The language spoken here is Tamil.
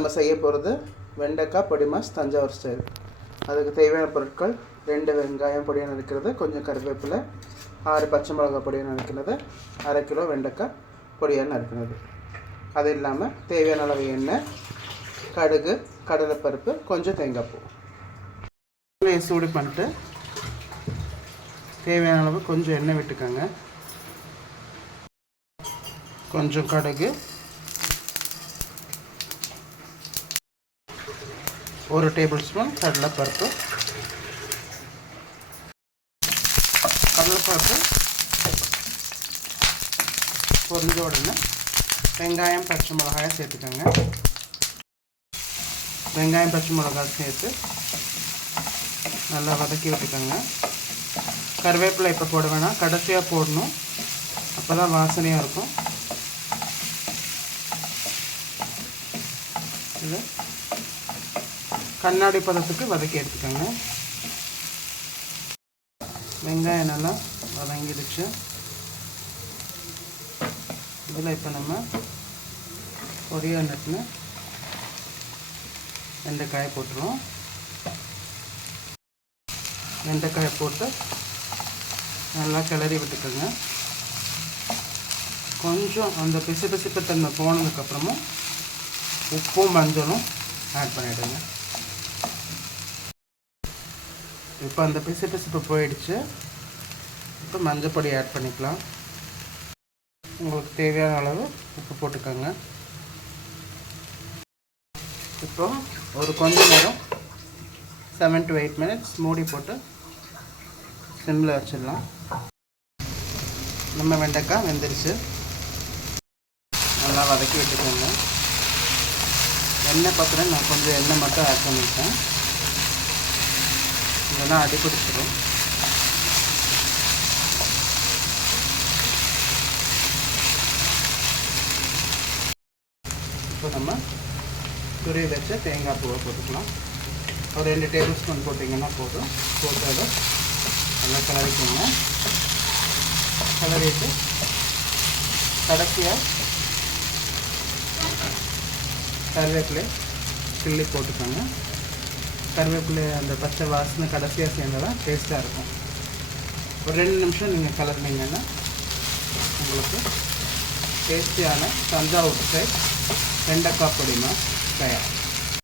நம்ம செய்ய போகிறது வெண்டைக்காய் பொடி மாஸ் தஞ்சாவூர் ஸ்டைல். அதுக்கு தேவையான பொருட்கள் 2 வெங்காயம் பொடியாக நறுக்கிறது, கொஞ்சம் கருவேப்பிலை, 6 பச்சை மிளகாய் பொடியாக நறுக்கிறது, 1/2 கிலோ வெண்டைக்காய் பொடியாக நறுக்கிறது. அது இல்லாமல் தேவையான அளவு எண்ணெய், கடுகு, கடலைப்பருப்பு, கொஞ்சம் தேங்காய் பூ. சூடு பண்ணிட்டு தேவையான அளவு கொஞ்சம் எண்ணெய் விட்டுக்கோங்க. கொஞ்சம் கடுகு, 1 டேபிள் ஸ்பூன் கடலைப்பருப்பு. பொரிஞ்ச உடனே வெங்காயம் பச்சை மிளகாயை சேர்த்துக்கோங்க. வெங்காயம் பச்சை மிளகாய் சேர்த்து நல்லா வதக்கி விட்டுக்கோங்க. கருவேப்பிலை இப்போ போட வேணாம், கடைசியாக போடணும், அப்போ தான் வாசனையாக இருக்கும். இது கண்ணாடி பதத்துக்கு வதக்கி எடுத்துக்கோங்க. வெங்காயம் நல்லா வதங்கிடுச்சு. இதில் இப்போ நம்ம பொடியாக நட்டுன்னு வெண்டைக்காயை போட்டுருவோம். வெண்டைக்காயை போட்டு நல்லா கிளறி விட்டுக்கோங்க. கொஞ்சம் அந்த பிசுபிசுப்பு தன்மை போனதுக்கப்புறமும் உப்பும் மஞ்சளும் ஆட் பண்ணிவிடுங்க. இப்போ அந்த பிசுபிசுப்பு போயிடுச்சு. இப்போ மஞ்சள் பொடி ஆட் பண்ணிக்கலாம். உங்களுக்கு தேவையான அளவு உப்பு போட்டுக்கோங்க. இப்போ ஒரு கொஞ்சம் நேரம் 7 to 8 minutes மூடி போட்டு சிம்மில் வச்சிடலாம். நம்ம வெண்டைக்காய் வெந்துருச்சு. நல்லா வதக்கி விட்டுக்கோங்க. எண்ணெய் பத்திரம் நான் கொஞ்சம் எண்ணெய் மட்டும் ஆட் பண்ணிட்டேன், இல்லைன்னா அடி பிடிச்சிடும். இப்போ நம்ம துருவி வச்ச தேங்காய் பூவை போட்டுக்கலாம். ஒரு 2 டேபிள் ஸ்பூன் போட்டிங்கன்னா போதும். போட்டு அதை நல்லா கிளறிக்கோங்க. கிளறிட்டு கடைசியாக கருவேப்பிலை கிள்ளி போட்டுக்கோங்க. கருவேப்பிலை அந்த பச்சை வாசனை கடைசியாக சேர்ந்தால் டேஸ்ட்டாக இருக்கும். ஒரு 2 நிமிஷம் நீங்கள் கலர்னீங்கன்னா உங்களுக்கு டேஸ்டியான தஞ்சாவூர் ஸ்டைல் வெண்டைக்காய் பொடி மாஸ் தயார்.